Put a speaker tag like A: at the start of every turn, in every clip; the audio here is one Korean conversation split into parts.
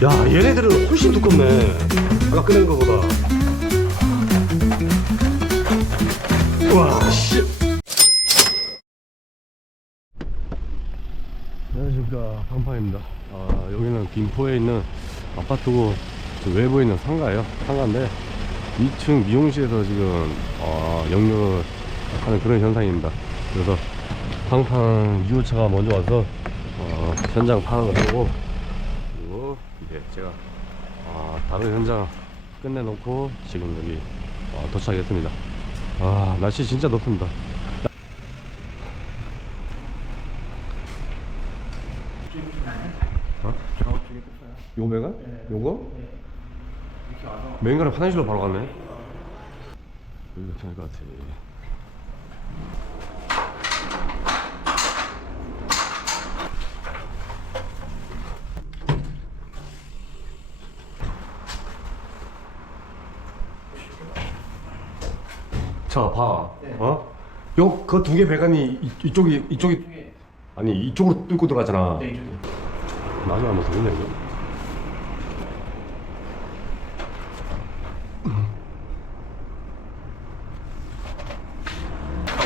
A: 야 얘네들은 훨씬 두껍네. 아까 꺼낸 거보다. 와 씨. 안녕하십니까. 방파입니다. 아 여기는 김포에 있는 아파트고 저 외부에 있는 상가예요. 상가인데 2층 미용실에서 지금 어, 영유를 하는 그런 현상입니다. 그래서 방판 유효차가 먼저 와서 어, 현장 파악을 하고 제 제가 아, 다른 현장 끝내놓고 지금 여기 어, 도착했습니다 아 날씨 진짜 덥습니다 어? 요거 메가? 요거? 메인가는 화장실로 바로 가네 여기가 괜찮을 것 같아 자, 봐. 어? 요, 그 두 개 배관이 이, 이쪽이, 이쪽이, 아니, 이쪽으로 뚫고 들어가잖아.
B: 네, 이쪽에.
A: 나중에 한번 더 보네, 이거.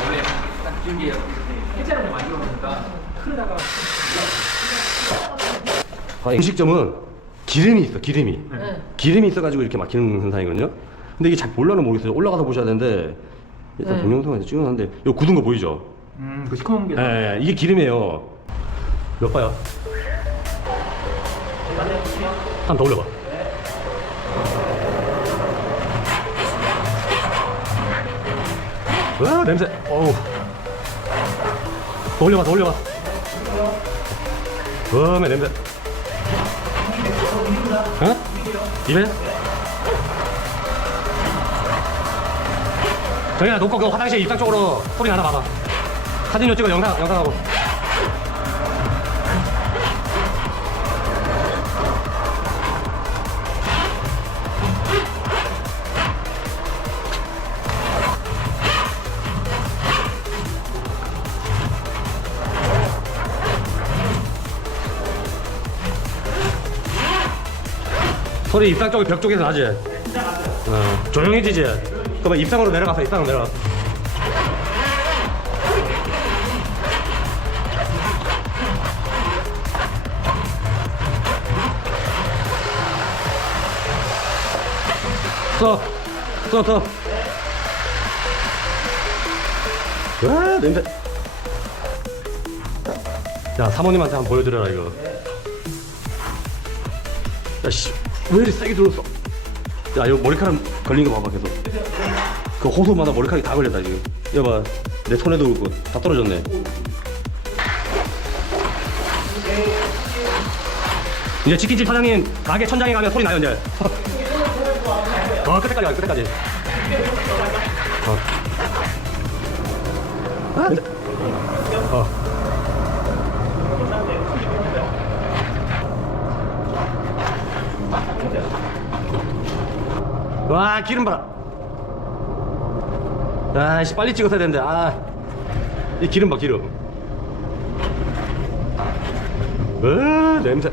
B: 원래 딱 기울기 해자를 많이 오니까 흐르다가
A: 음식점은 기름이 있어, 기름이.
C: 네.
A: 기름이 있어가지고 이렇게 막히는 현상이거든요. 근데 이게 잘 보려는 모르겠어요. 올라가서 보셔야 되는데, 일단
C: 네.
A: 동영상에서 찍어놨는데, 요 굳은 거 보이죠?
B: 음, 그 시커먼 게
A: 예, 예, 이게 기름이에요. 몇 바야? 한번더 올려봐. 와, 냄새. 어우. 더 올려봐, 더 올려봐. 어메, 냄새. 어? 입에? 저희야, 놓고 그 화장실 입장 쪽으로 소리 하나 봐봐. 사진도 찍어, 영상, 영상하고. 소리 입상 쪽에 벽 쪽에서 나지? 어, 조용해지지? 그러면 입상으로 내려가서 입상으로 내려가. 써, 써, 써. 와, 냄새. 야, 사모님한테 한번 보여드려라, 이거. 야, 씨, 왜 이렇게 세게 들었어? 야, 이거 머리카락 걸린 거 봐봐, 계속. 그 호소마다 머리카락이 다 걸렸다, 지금. 이거 봐. 내 손에도 그렇고, 다 떨어졌네. 이제 치킨집 사장님, 가게 천장에 가면 소리 나요, 이제. 어, 끝에까지 가, 끝에까지. 어. 어. 와 기름 봐라 아씨 빨리 찍었어야 되는데. 아이 기름 봐 기름. 으 냄새.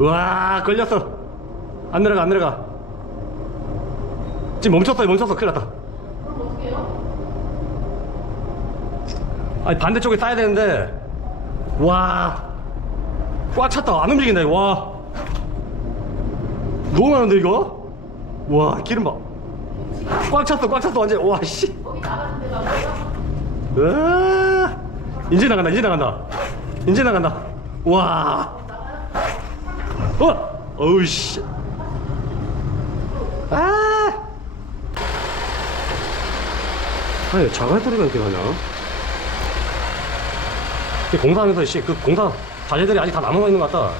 A: 와 걸렸어. 안 내려가 안 내려가. 지금 멈췄어요 멈췄어. 큰일 났다? 아니 반대쪽에 싸야 되는데. 와꽉 찼다. 안 움직인다 이거. 와. 너무 많은데 이거 와 기름 봐꽉 찼어 꽉 찼어 완전. 와씨.
C: 뭐야?
A: 이제 나간다 이제 나간다. 이제 나간다. 와. 어! 어우 씨. 아! 아니 자갈 소리가 이렇게 이 공사하면서 씨 그 공사 자재들이 아직 다 남아 있는 것 같다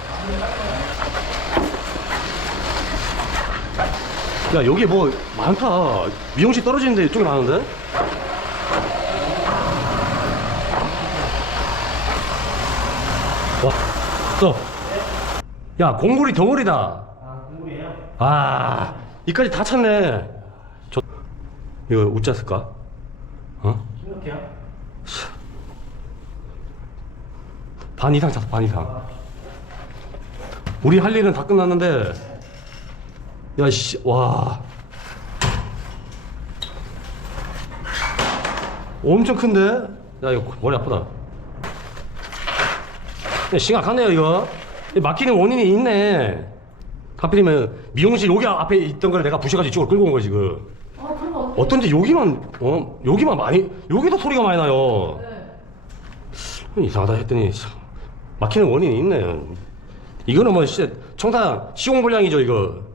A: 야 여기 뭐 많다 미용실 떨어지는데 이쪽에 많은데 와, 또. 야, 공물이 덩어리다.
B: 아, 국물이에요?
A: 아, 이까지 다 찼네. 저, 이거 웃자 쓸까? 어?
B: 심각해요?
A: 반 이상 찼어 반 이상 우리 할 일은 다 끝났는데 야 씨 와 엄청 큰데 야 이거 머리 아프다 야, 심각하네요 이거 이 막히는 원인이 있네 하필이면 미용실 여기 앞에 있던 걸 내가 부셔가지고 이쪽으로 끌고 온 거야 지금
C: 어, 그럼 어떻게?
A: 어떤지 여기만 어 여기만 많이 여기도 소리가 많이 나요
C: 네.
A: 이상하다 했더니 참, 막히는 원인이 있네. 이거는 뭐 진짜 청산 시공불량이죠 이거.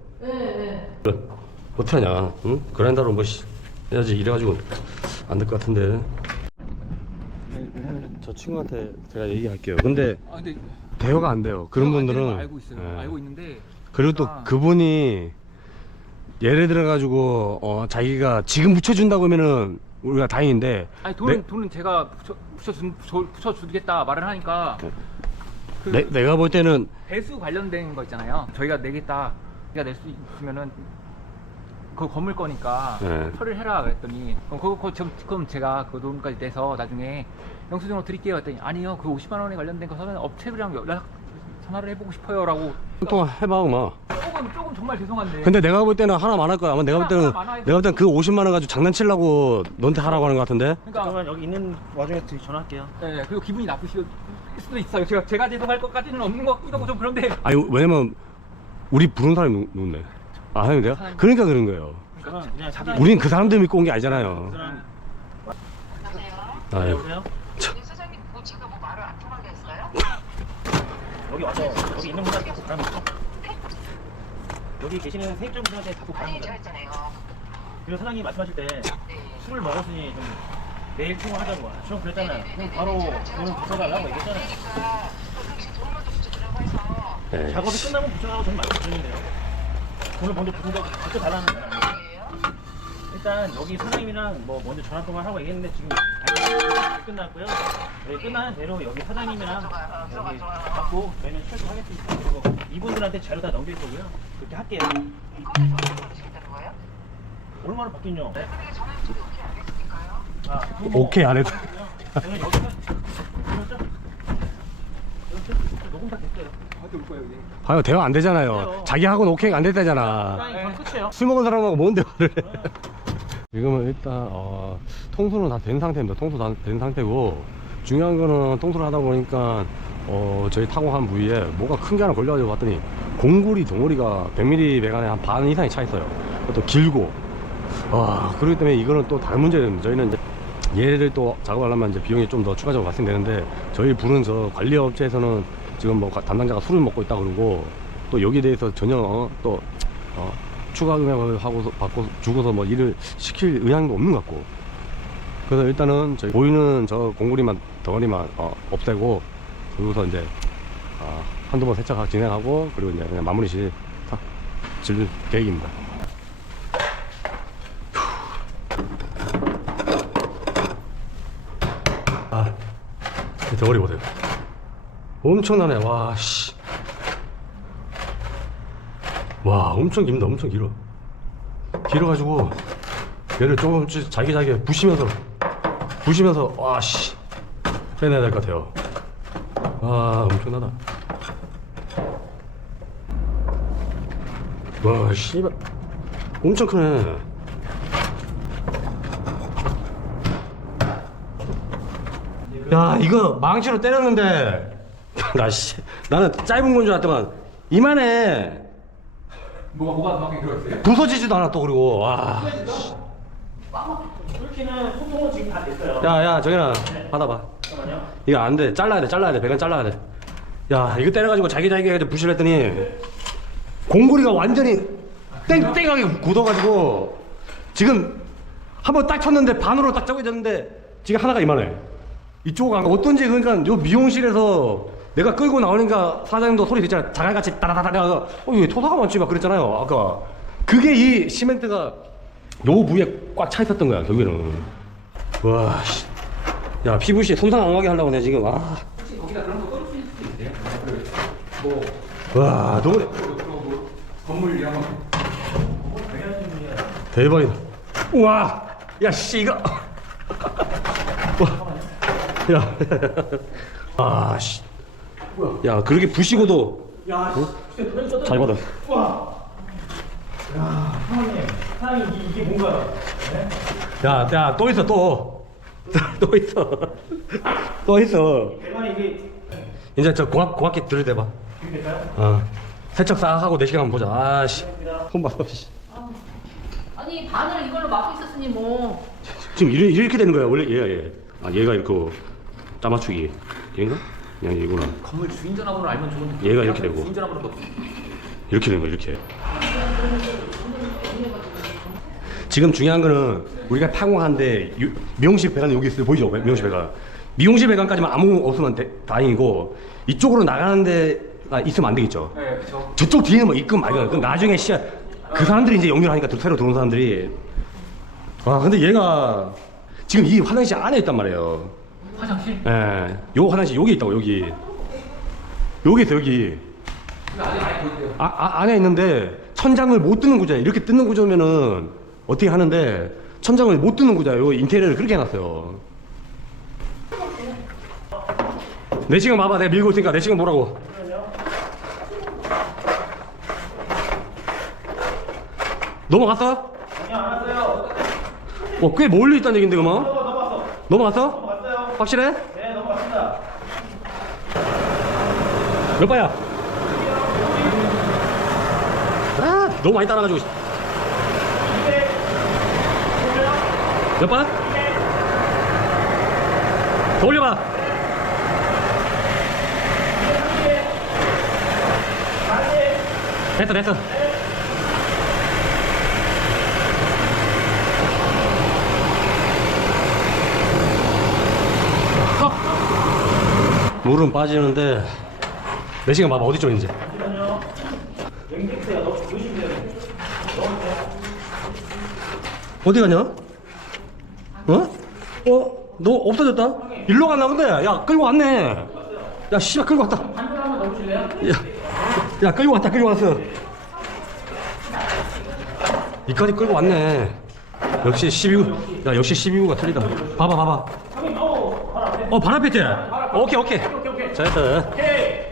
C: 네, 네.
A: 그, 어떻게 하냐? 응? 그란다로 뭐 씨, 해야지 이래가지고 안 될 것 같은데. 저 친구한테 제가 얘기할게요. 근데
B: 아 근데
A: 대화가 안 돼요. 그런
B: 그거 안 되는
A: 분들은
B: 거 알고 있어요.
A: 예.
B: 알고 있는데
A: 그리고 또
B: 아.
A: 그분이 예를 들어 가지고 어, 자기가 지금 붙여준다고 하면은 우리가 다행인데
B: 아니 돈은
A: 내-
B: 돈은 제가 붙여 붙여준 저- 붙여주겠다 말을 하니까 그
A: 내, 내가 볼 때는
B: 배수 관련된 거 있잖아요. 저희가 내겠다. 우리가 낼 수 있으면은 그 건물 거니까
A: 네.
B: 처리를 해라 그랬더니 그럼 그거 그거 좀- 그럼 제가 그 돈까지 내서 나중에 영수증으로 드릴게요 했더니 아니요 그 50만 원에 관련된 것은 업체랑 연락 전화를 해보고 싶어요라고
A: 통화 해봐 마.
B: 조금 조금 정말 죄송한데
A: 근데 내가 볼 때는 하나 많을 거야. 아마 내가 볼 때는
B: 하나 많아요.
A: 내가 볼 때는 그 50만 원 가지고 장난치려고 너한테 하라고 하는 것 같은데.
B: 그러니까
D: 그러면 여기 있는 와중에 드- 전화할게요.
B: 네, 그리고 기분이 나쁘실 수도 있어요. 제가 제가 죄송할 것까지는 없는 것 같기도 하고 좀 그런데
A: 아니 왜냐면 우리 부른 사람이 누- 누군데? 아 형님데요? 그러니까 그런 거예요.
D: 그러면 그냥 사장
A: 우린 그 사람들 믿고 온 게 아니잖아요.
D: 그 사람
A: 아유.
D: 여보세요?
E: 여기 사장님 뭐 제가 뭐 말을 안 통하게 했어요?
D: 여기 와서 여기 있는 분한테 자꾸 가라면 여기 계시는 세입자분들한테 자꾸 가라는
E: 아니 제가
D: 거예요.
E: 했잖아요.
D: 그리고 사장님 말씀하실 때
E: 네.
D: 술을 먹었으니 좀 내일 통화하자고. 저 그랬잖아요. 그럼 바로 돈을 붙여달라고 얘기했잖아요.
E: 그러니까 혹시 돈 먼저 붙여주라고 해서
A: 네.
D: 작업이 끝나면 붙여달라고 저는 말씀드리는데요. 돈을 먼저 붙여 붙여달라는 거예요.
E: 뭐예요?
D: 일단 여기 사장님이랑 뭐 먼저 전화 통화를 하고 얘기했는데 지금 알고 끝났고요. 여기 끝나는 대로 여기 사장님이랑 여기 받고 저희는 철수하겠습니다. 그리고 이분들한테 자료 다 넘길 거고요. 그렇게 할게요.
E: 이거는 거예요?
D: 얼마나 바뀌었냐?
E: 그러니까 저는 저기 어떻게 안 했으니까요.
D: 아,
A: 오케이 안 해도.
D: 저는 여기서 다 됐어요.
B: 어디 올 거예요, 여기?
A: 아유 대화 안 되잖아요. 자기 하고는 오케이 안 됐다잖아.
D: 그냥 이건 끝이에요.
A: 술 먹은 사람하고 뭔 대화를 해? 지금은 일단 어, 통수는 다 된 상태입니다. 통수 다 된 상태고 중요한 거는 통수를 하다 보니까 어, 저희 타공한 부위에 뭐가 큰 게 하나 걸려가지고 봤더니 공구리 덩어리가 100mm 배관에 한 반 이상이 차 있어요. 또 길고 아 그렇기 때문에 이거는 또 다른 문제입니다. 저희는 이제 얘를 또 작업하려면 이제 비용이 좀 더 추가적으로 발생되는데 저희 부른 저 관리업체에서는 지금 뭐 담당자가 술을 먹고 있다 그러고 또 여기에 대해서 전혀 어, 또 어, 추가 금액을 하고서 받고 주고서 뭐 일을 시킬 의향도 없는 것 같고 그래서 일단은 저희 보이는 저 공구리만 덩어리만 어, 없애고 그리고서 이제 아, 한두 번 세차 진행하고 그리고 이제 그냥 마무리 실 다- 질 계획입니다. 아, 이 덩어리 보세요. 엄청나네. 와, 씨. 와, 엄청 깁니다. 엄청 길어. 길어가지고 얘를 조금씩 잘게잘게 부시면서 부시면서 와, 씨. 빼내야 될 것 같아요. 와, 엄청나다. 와, 씨발. 엄청 크네. 야 이거 망치로 때렸는데 나 씨, 나는 짧은 건 줄 알았더만 이만해.
B: 뭐가 뭐가 그만큼 들었어요?
A: 부서지지도 또 그리고. 와.
D: 솔직히는 소통은 지금 다 됐어요.
A: 야야 정현아. 받아봐.
D: 잠깐만요.
A: 이거 안 돼. 잘라야 돼 잘라야 돼. 배관 잘라야 돼 야 이거 때려가지고 자기 자기 해가지고 부시를 했더니 공구리가 완전히 땡땡하게 굳어가지고 지금 한번 딱 쳤는데 반으로 딱 쪼개졌는데 지금 하나가 이만해. 이쪽 안 어떤지 그러니까 요 미용실에서 내가 끌고 나오니까 사장님도 소리 듣잖아. 자갈같이 따라다다다 어왜 토사가 많지? 막 그랬잖아요 아까. 그게 이 시멘트가 요 부위에 꽉 차 있었던 거야 결국에는. 와 씨. 야 PVC 손상 안 가게 하려고 내가 지금 아.
B: 혹시 거기다 그런 거 꺼줄 수 있으세요? 뭐.
A: 와 너무
B: 뭐, 건물 이런 거
A: 대박이다. 우와! 야씨 이거. 와. 야, 아 씨 야 그렇게 부시고도
D: 야, 떴다.
A: 잘 받아.
D: 와. 야, 사장님, 사장님 이- 이게 뭔가요?
A: 야, 야, 또 있어, 또. 또 있어. 또 있어.
D: 대만에 이게
A: 이제 저 고압, 고압기 들이대봐.
D: 될까요?
A: 어. 세척 싹 하고 내 시간 한번 보자. 아씨. 손 봐, 씨.
C: 아니 반을 이걸로 막고 있었으니 뭐
A: 지금 이래, 이렇게 되는 거야, 원래 얘. 아, 얘가 이렇게 짜맞추기. 얘인가? 그냥 얘구나.
B: 건물 주인 전화번호를 알면 좋은데
A: 얘가 이렇게 되고.
B: 주인 전화번호도 없어
A: 이렇게 되는 거야, 이렇게. 지금 중요한 거는 우리가 유- 미용실 배관이 여기 있어요. 보이죠? 미용실 배관. 미용실 배관까지만 아무 없으면 대- 다행이고 이쪽으로 나가는 데 가 있으면 안 되겠죠.
B: 네 그쵸
A: 저쪽 뒤에는 뭐 입금 말고 그 나중에 시야 그 사람들이 이제 영유를 하니까 또 새로 들어온 사람들이 와 근데 얘가 지금 이 화장실 안에 있단 말이에요.
B: 화장실?
A: 예, 요 화장실 여기 있다고 여기 여기 있어 여기
B: 아,
A: 아, 안에 있는데 천장을 못 뜯는 구조야. 이렇게 뜯는 구조면은 어떻게 하는데 천장을 못 뜯는 구조야. 요 인테리어를 그렇게 해놨어요. 내 시간 봐봐. 내가 밀고 있으니까 내 시간 보라고. 넘어갔어?
D: 아니요, 안 왔어요.
A: 어, 꽤 멀리 있다는 얘긴데, 그만. 넘어갔어? 확실해?
D: 네, 넘어왔습니다.
A: 몇 바야? 아, 너무 많이 따라가지고. 몇 바? 더 올려봐. 됐어, 됐어. 물은 빠지는데 내 시간 봐봐 어디
D: 보시면 돼요.
A: 어디 가냐? 어? 어? 너 없어졌다? 일로 갔나 본데? 야 끌고 왔네 야 씨발 끌고 왔다? 야, 야 끌고 왔다 끌고 왔어 이까지 끌고 왔네 역시 12구 야 역시 12구가 틀리다 봐봐 봐봐
D: 어, 바로 앞에.
A: 있지? 오케이 오케이 잘했다
D: 오케이.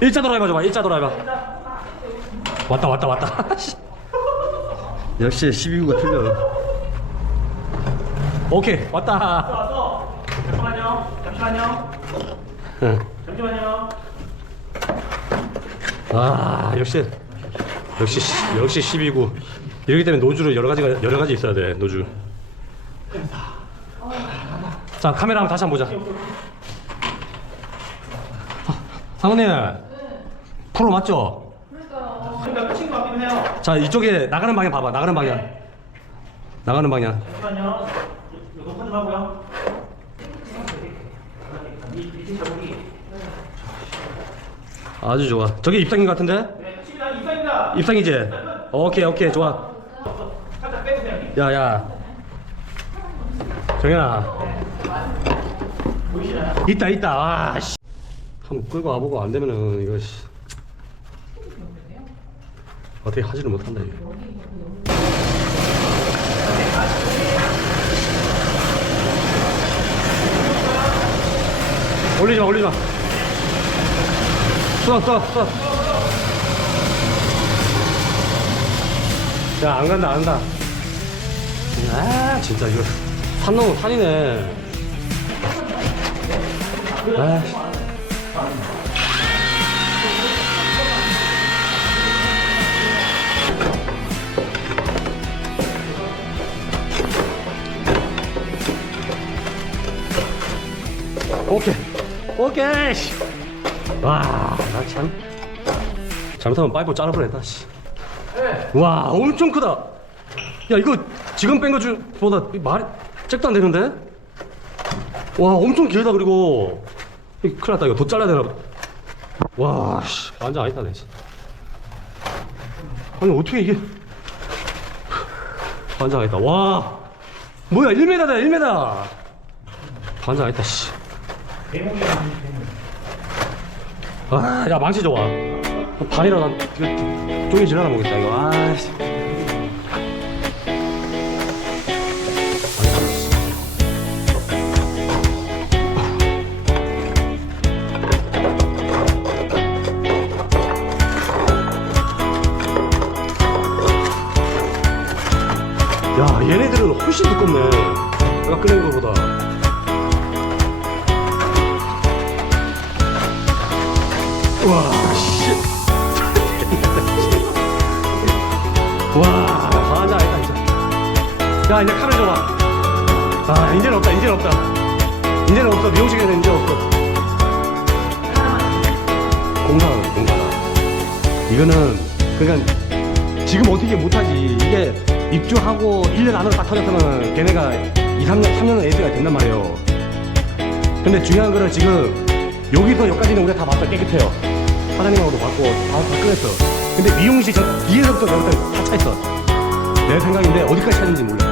A: 일자 드라이버 줘봐 일자 드라이버 왔다 왔다 왔다 역시 12구가 틀려 오케이 왔다
D: 왔어. 잠시만요. 잠시만요.
A: 응.
D: 잠시만요.
A: 아 역시 역시 시- 역시 12구 이렇기 때문에 노즐은 여러 가지가 여러 가지 있어야 돼 노즐 자 카메라 한번 다시 한번 보자 아, 사모님 프로 맞죠?
D: 그러니까 끝인 것 같긴 해요.
A: 자 이쪽에 나가는 방향 봐봐 나가는 방향 나가는 방향
D: 잠시만요. 이거 좀 하고요.
A: 아주 좋아 저게 입상인 것 같은데?
D: 네, 끝입니다. 이상입니다.
A: 입상이지? 오케이 오케이 좋아
D: 살짝 빼주세요. 형님.
A: 야야 정현아 있다 있다 아 씨. 한번 끌고 와보고 안 되면은 이거 씨. 어떻게 하지를 못한다 이거 올리지 마 올리지 마 쏴, 쏴, 쏴. 야, 안 간다, 안 간다. 아, 진짜 이거 산 넘어 산이네. 아, 오케이, 오케이. 씨. 와, 나 참. 잘못하면 파이프 잘라버렸다, 씨. 와, 엄청 크다. 야, 이거 지금 뺀 것보다 말이 잭도 안 되는데? 와, 엄청 길다, 그리고. 이 큰일 났다, 이거 더 잘라야 되나 봐. 와, 씨. 완전 아니다, 내. 아니, 어떻게 이게. 완전 아니다. 와. 뭐야, 1m다, 1m. 완전 아니다, 씨. 아, 야, 망치 좋아. 반이라도 쪼개 지나가 보겠다, 이거. 아, 씨. 훨씬 두껍네. 아까 끓인 거보다. 와, 씨. 와, 과하다, 아니다, 진짜. 야, 이제 카메라 줘봐. 아, 이제는 없다, 이제는 없다. 이제는 없어, 미용실에서 이제 없어. 공사하는, 공사다. 이거는, 그러니까, 지금 어떻게 못하지. 이게 입주하고 1년 안으로 딱 터졌으면 걔네가 2, 3년, 3년은 에이스가 된단 말이에요. 근데 중요한 거는 지금 여기서 여기까지는 우리가 다 봤어 깨끗해요. 사장님하고도 봤고 다, 다 끝냈어. 근데 미용실 저 뒤에서부터 저부터 다 차있어. 내 생각인데 어디까지 차있는지 몰라.